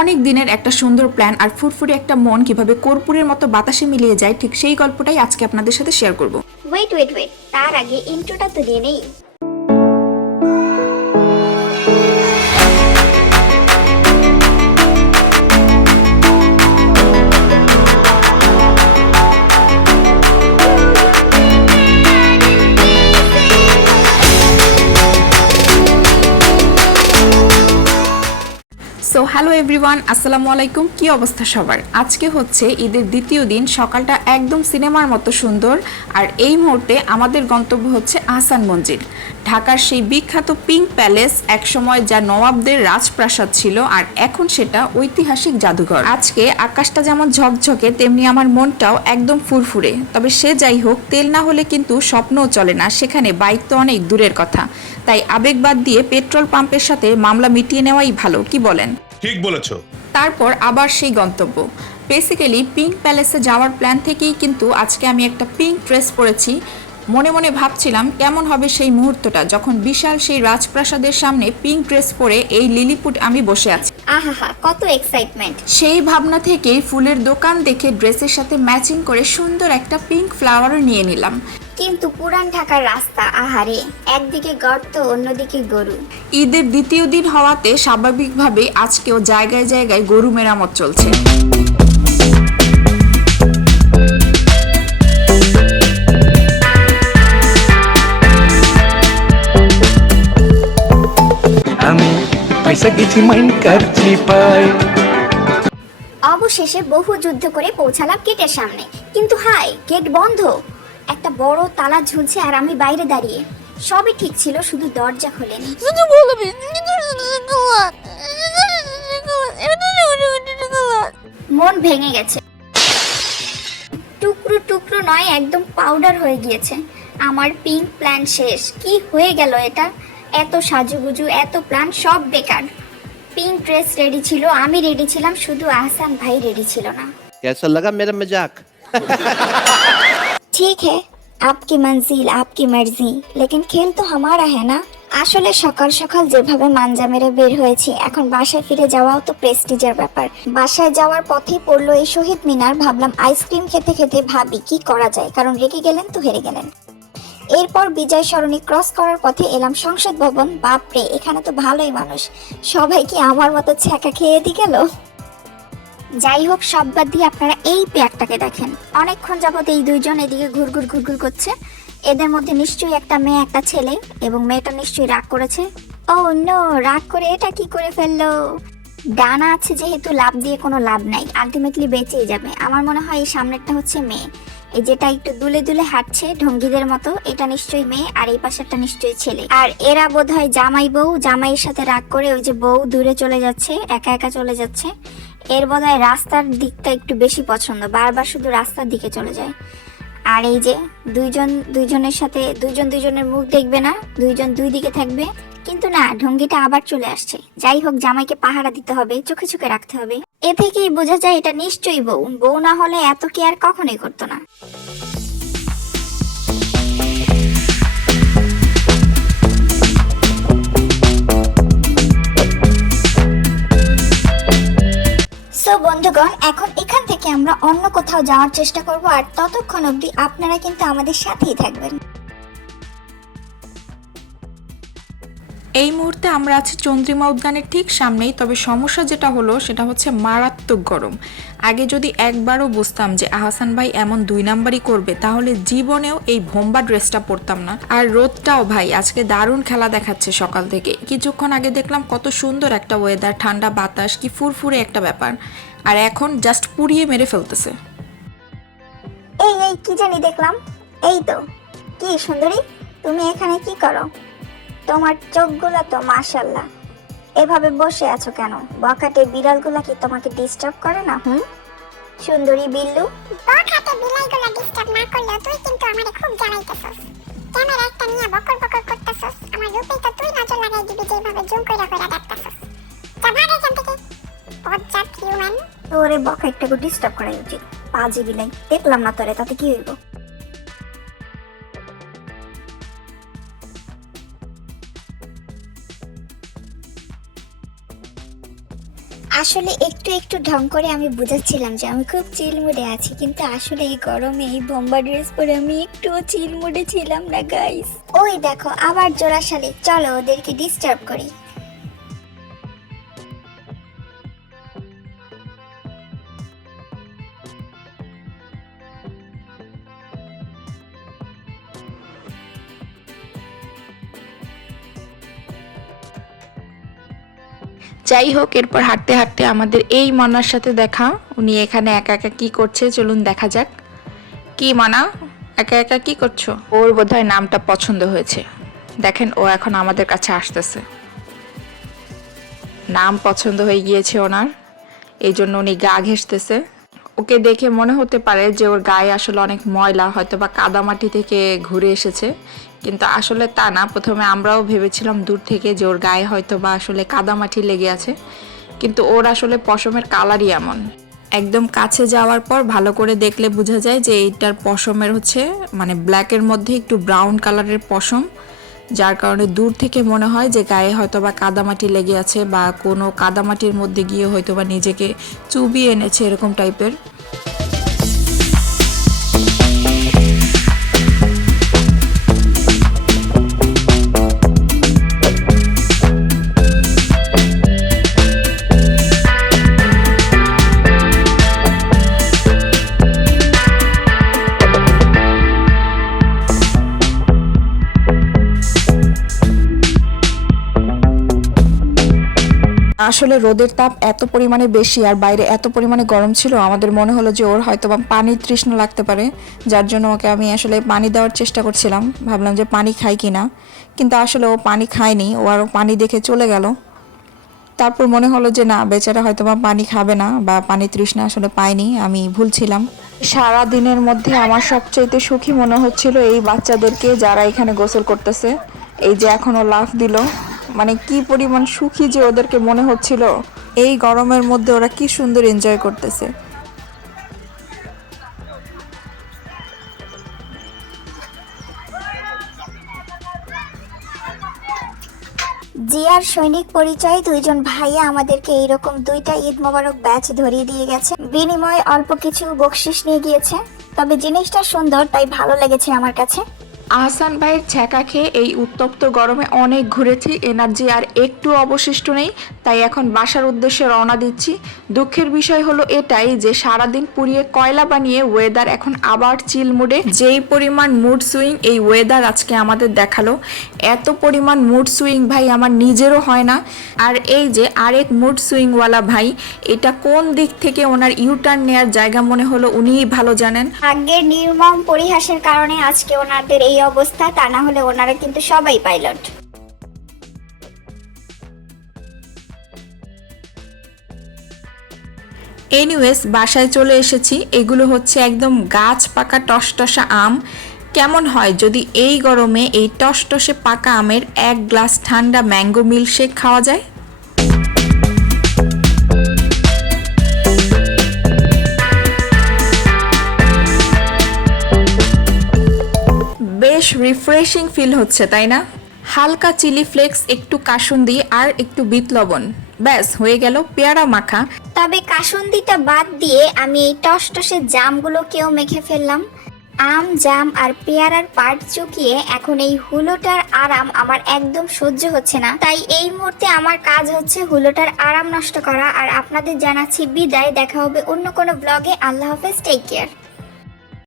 অনেক দিনের একটা সুন্দর প্ল্যান আর ফুরফুরে একটা মন কিভাবে কর্পূরের মতো বাতাসে মিলিয়ে যায়, ঠিক সেই গল্পটাই আজকে আপনাদের সাথে শেয়ার করব। ওয়েট, তার আগে ইন্ট্রোটা তো দিয়ে নেই। সো হ্যালো এভরিওয়ান, আসসালামু আলাইকুম। কি অবস্থা সবার? আজকে হচ্ছে ঈদের দ্বিতীয় দিন, সকালটা একদম সিনেমার মতো সুন্দর। আর এই মুহূর্তে আমাদের গন্তব্য হচ্ছে আহসান মঞ্জিল, ঢাকার সেই বিখ্যাত পিঙ্ক প্যালেস, একসময় যা নবাবদের রাজপ্রাসাদ ছিল আর এখন সেটা ঐতিহাসিক জাদুঘর। আজকে আকাশটা যেমন ঝকঝকে, তেমনি আমার মনটাও একদম ফুরফুরে। তবে সে যাই হোক, তেল না হলে কিন্তু স্বপ্নও চলে না, সেখানে বাইক তো অনেক দূরের কথা। তাই আবেগ বাদ দিয়ে পেট্রোল পাম্পের সাথে মামলা মিটিয়ে নেওয়াই ভালো, কি বলেন? ঠিক বলেছো। তারপর আবার সেই গন্তব্য। বেসিক্যালি পিঙ্ক প্যালেসে যাওয়ার প্ল্যান থেকেই কিন্তু আজকে আমি একটা পিঙ্ক ড্রেস পরেছি। মনে মনে ভাবছিলাম কেমন হবে সেই মুহূর্তটা যখন বিশাল সেই রাজপ্রাসাদের সামনে পিঙ্ক ড্রেস পরে এই লিলিপুট আমি বসে আছি। আহা, কত এক্সাইটমেন্ট! সেই ভাবনা থেকেই ফুলের দোকান দেখে ড্রেসের সাথে ম্যাচিং করে সুন্দর একটা পিঙ্ক ফ্লাওয়ারও নিয়ে নিলাম। কিন্তু পুরান ঢাকার রাস্তা, আহারে, একদিকে গর্ত অন্যদিকে গরু। ঈদের দ্বিতীয় দিন হওয়াতে স্বাভাবিকভাবে আজকেও জায়গায় জায়গায় গরু মেরামত চলছে। আমি পয়সা কিছু মাইন্ড করছি পাই। অবশেষে বহু যুদ্ধ করে পৌঁছালাম গেটের সামনে, কিন্তু হাই, গেট বন্ধ। একটা বড় তালা ঝুলছে আর আমি বাইরে দাঁড়িয়ে। সবই ঠিক ছিল, শুধু দরজা খোলেনি। মন ভেঙে গেছে, টুকরো টুকরো নয়, একদম পাউডার হয়ে গিয়েছে। আমার পিঙ্ক প্ল্যান শেষ। কি হয়ে গেল এটা? এত সাজুগুজু, এত প্ল্যান, সব বেকার। পিঙ্ক ড্রেস রেডি ছিল, আমি রেডি ছিলাম, শুধু আহসান ভাই রেডি ছিল না। कैसा लगा मेरा मजाक? ঠিক है, आपकी मंजिल आपकी मर्जी, लेकिन खेल तो हमारा है ना। আসলে সকাল সকাল যেভাবে মাঞ্জা মেরে বের হয়েছি, এখন বাসায় ফিরে যাওয়াও তো প্রেস্টিজের ব্যাপার। বাসায় যাওয়ার পথেই পড়লো এই শহীদ মিনার। ভাবলাম আইসক্রিম খেতে খেতে ভাবি কি করা যায়, কারণ রেগে গেলেন তো হেরে গেলেন। এরপর বিজয় সরণি ক্রস করার পথে এলাম সংসদ ভবন। বাপরে, এখানে তো ভালোই মানুষ। সবাই কি আমার মতো ছ্যাঁকা খেয়ে দি গেল? যাই হোক, সব বাদ দিয়ে আপনারা এই পেয়ারটাকে দেখেন। অনেকক্ষণ যাবত এই দুইজন এদিকে ঘুরঘুর ঘুরঘুর করছে। এদের মধ্যে নিশ্চয়ই একটা মেয়ে একটা ছেলে, এবং মেয়েটা নিশ্চয়ই রাগ করেছে। ও নো, রাগ করে এটা কি করে ফেললো? ডানা আছে যেহেতু লাভ দিয়ে কোনো লাভ নাই, আলটিমেটলি বেঁচেই যাবে। আমার মনে হয় এই সামনেরটা হচ্ছে মেয়ে, এই যেটা একটু দুলে দুলে হাঁটছে ঢঙ্গিদের মতো, এটা নিশ্চয়ই মেয়ে, আর এই পাশেরটা নিশ্চয়ই ছেলে। আর এরা বোধহয় জামাই বউ। জামাইয়ের সাথে রাগ করে ওই যে বউ দূরে চলে যাচ্ছে, একা একা চলে যাচ্ছে। এর বোধহয় রাস্তার দিকটা একটু বেশি পছন্দ, বারবার শুধু রাস্তার দিকে চলে যায়। আর এই যে দুইজনের সাথে দুইজনের মুখ দেখবে না, দুইজন দুই দিকে থাকবে। কিন্তু না, ঢঙ্গিটা আবার চলে আসছে। যাই হোক, জামাইকে পাহারা দিতে হবে, চোখে চোখে রাখতে হবে। এ থেকেই বোঝা যায় এটা নিশ্চয়ই বউ। বউ না হলে এত কেয়ার কখনোই করতো না। সো বন্ধুগণ, এখন এখান থেকে আমরা অন্য কোথাও যাওয়ার চেষ্টা করব, আর ততক্ষণ অবধি আপনারা কিন্তু আমাদের সাথেই থাকবেন। এই মুহূর্তে আমরা আছি চন্দ্রিমা উদ্যানের ঠিক সামনেই। তবে সমস্যা যেটা হলো সেটা হচ্ছে মারাত্মক গরম। আগে যদি একবারও বুঝতাম যে আহসান ভাই এমন 2 নাম্বারই করবে, তাহলে জীবনেও এই ভোম্বা ড্রেসটা পরতাম না। আর রোদটাও ভাই আজকে দারুণ খেলা দেখাচ্ছে সকাল থেকে। কিছুক্ষণ আগে দেখলাম কত সুন্দর একটা ওয়েদার, ঠান্ডা বাতাস, কি ফুরফুরে একটা ব্যাপার। আর এখন জাস্ট পুড়িয়ে মেরে ফেলতেছে। এই এই কি জানি দেখলাম। এই তো, কি সুন্দরী, তুমি এখানে কি করো? তোমার চোখগুলো তো মাশাআল্লাহ। এভাবে বসে আছো কেন? বখাটে বিড়ালগুলা কি তোমাকে ডিস্টার্ব করে না? সুন্দরী বিল্লু। বখাটে বিড়ালগুলা ডিস্টার্ব না করলেও তুই কিন্তু আমারে খুব জ্বালাইতেছস। ক্যামেরা একটা নিয়ে বকর বকর করতেছস। আমার রূপে তো তুই নজর লাগাই দিবি, যেভাবে জুম কইরা কইরা দেখতেছস। যা ভাগ এখান থেকে, বজ্জাত হিউম্যান। তোরে বখাটটাকে ডিস্টার্ব করাই উচিত। পাজি বিলাই, দেখলাম না তোরে, তাতে কি হইব? আসলে একটু একটু ঢং করে আমি বুঝাচ্ছিলাম যে আমি খুব চিল মুডে আছি, কিন্তু আসলে এই গরমে এই বোম্বা ড্রেস পরে আমি একটুও চিল মুডে ছিলাম না গাইস। ওই দেখো আবার জোড়া শালিক, চলো ওদেরকে ডিস্টার্ব করি। যাই হোক, এরপর হাঁটতে হাঁটতে আমাদের এই মনার সাথে দেখা। উনি এখানে একা একা কি করছে চলুন দেখা যাক। কি মনা, একা একা কি করছো? ওর বোধহয় নামটা পছন্দ হয়েছে। দেখেন ও এখন আমাদের কাছে আসতেছে। নাম পছন্দ হয়ে গিয়েছে ওনার, এই জন্য উনি গা ঘেঁষতেছে। ওকে দেখে মনে হতে পারে যে ওর গায়ে আসলে অনেক ময়লা, হয়তো বা কাদামাটি থেকে ঘুরে এসেছে, কিন্তু আসলে তা না। প্রথমে আমরাও ভেবেছিলাম দূর থেকে যে ওর গায়ে হয়তো বা আসলে কাদামাটি লেগে আছে, কিন্তু ওর আসলে পশমের কালারই এমন। একদম কাছে যাওয়ার পর ভালো করে দেখলে বোঝা যায় যে এইটার পশমের হচ্ছে মানে ব্ল্যাকের মধ্যে একটু ব্রাউন কালারের পশম, যার কারণে দূর থেকে মনে হয় যে গায়ে হয়তো বা কাদামাটি লেগে আছে বা কোনো কাদামাটির মধ্যে গিয়ে হয়তো বা নিজেকে চুবিয়ে এনেছে, এরকম টাইপের। আসলে রোদের তাপ এত পরিমাণে বেশি আর বাইরে এত পরিমাণে গরম ছিল, আমাদের মনে হলো যে ওর হয়তো বা পানির তৃষ্ণা লাগতে পারে, যার জন্য ওকে আমি আসলে পানি দেওয়ার চেষ্টা করছিলাম। ভাবলাম যে পানি খাই কিনা, কিন্তু আসলে ও পানি খায়নি, ও আরও পানি দেখে চলে গেল। তারপর মনে হলো যে না, বেচারা হয়তো বা পানি খাবে না বা পানি তৃষ্ণা আসলে পায়নি, আমি ভুল ছিলাম। সারা দিনের মধ্যে আমার সবচাইতে সুখী মনে হচ্ছিল এই বাচ্চাদেরকে যারা এখানে গোসল করতেছে। এই যে এখনো লাফ দিল, মানে কি পরিমাণ সুখী যে ওদেরকে মনে হচ্ছিল। এই গরমের মধ্যে ওরা কি সুন্দর এনজয় করতেছে। জিয়ার সৈনিক পরিচয় দুইজন ভাইয়া আমাদেরকে এইরকম 2টা ঈদ মোবারক ব্যাচ ধরিয়ে দিয়ে গেছে, বিনিময়ে অল্প কিছু বকশিশ নিয়ে গিয়েছে। তবে জিনিসটা সুন্দর, তাই ভালো লেগেছে আমার কাছে। আহসান ভাইয়ের ছ্যাঁকা খেয়ে এই উত্তপ্ত গরমে অনেক ঘুরেছি, এনার্জি আর একটু অবশিষ্ট নেই, তাই এখন বাসার উদ্দেশ্যে রওনা দিচ্ছি। দুঃখের বিষয় হলো এটাই যে সারাদিন পুড়িয়ে কয়লা বানিয়ে ওয়েদার এখন আবার চিল মুডে। যেই পরিমাণ মুড সুইং এই ওয়েদার আজকে আমাদের দেখালো, এত পরিমাণ মুড সুইং ভাই আমার নিজেরও হয় না। আর এই যে আরেক মুড সুইংওয়ালা ভাই, এটা কোন দিক থেকে ওনার ইউটার্ন নেওয়ার জায়গা মনে হলো উনিই ভালো জানেন। ভাগ্যের নির্মম পরিহাসের কারণে আজকে ওনাদের এই অবস্থা, তা না হলে ওনারা কিন্তু সবাই পাইলট। এনিওয়েজ বাসায় চলে এসেছি। এগুলো হচ্ছে একদম গাছ পাকা টসটসা আম। কেমন হয় যদি এই গরমে এই টসটসে পাকা আমের 1 গ্লাস ঠান্ডা ম্যাঙ্গো মিল্কশেক খাওয়া যায়। বেশ রিফ্রেশিং ফিল হচ্ছে, তাই না? হালকা চিলি ফ্লেক্স, একটু কাসুন্দি আর একটু বিট লবণ, ব্যাস হয়ে গেল পেয়ারা মাখা। তবে কাসুন্দিটা বাদ দিয়ে আমি এই টসটসে জামগুলোকেও মেখে ফেললাম। আম, জাম আর পেয়ারার পার্ট চুকিয়ে এখন এই হুলোটার আরাম আমার একদম সহ্য হচ্ছে না, তাই এই মুহূর্তে আমার কাজ হচ্ছে হুলোটার আরাম নষ্ট করা। আর আপনাদের জানাচ্ছি বিদায়, দেখা হবে অন্য কোনো ব্লগে। আল্লাহ হাফেজ, টেক কেয়ার।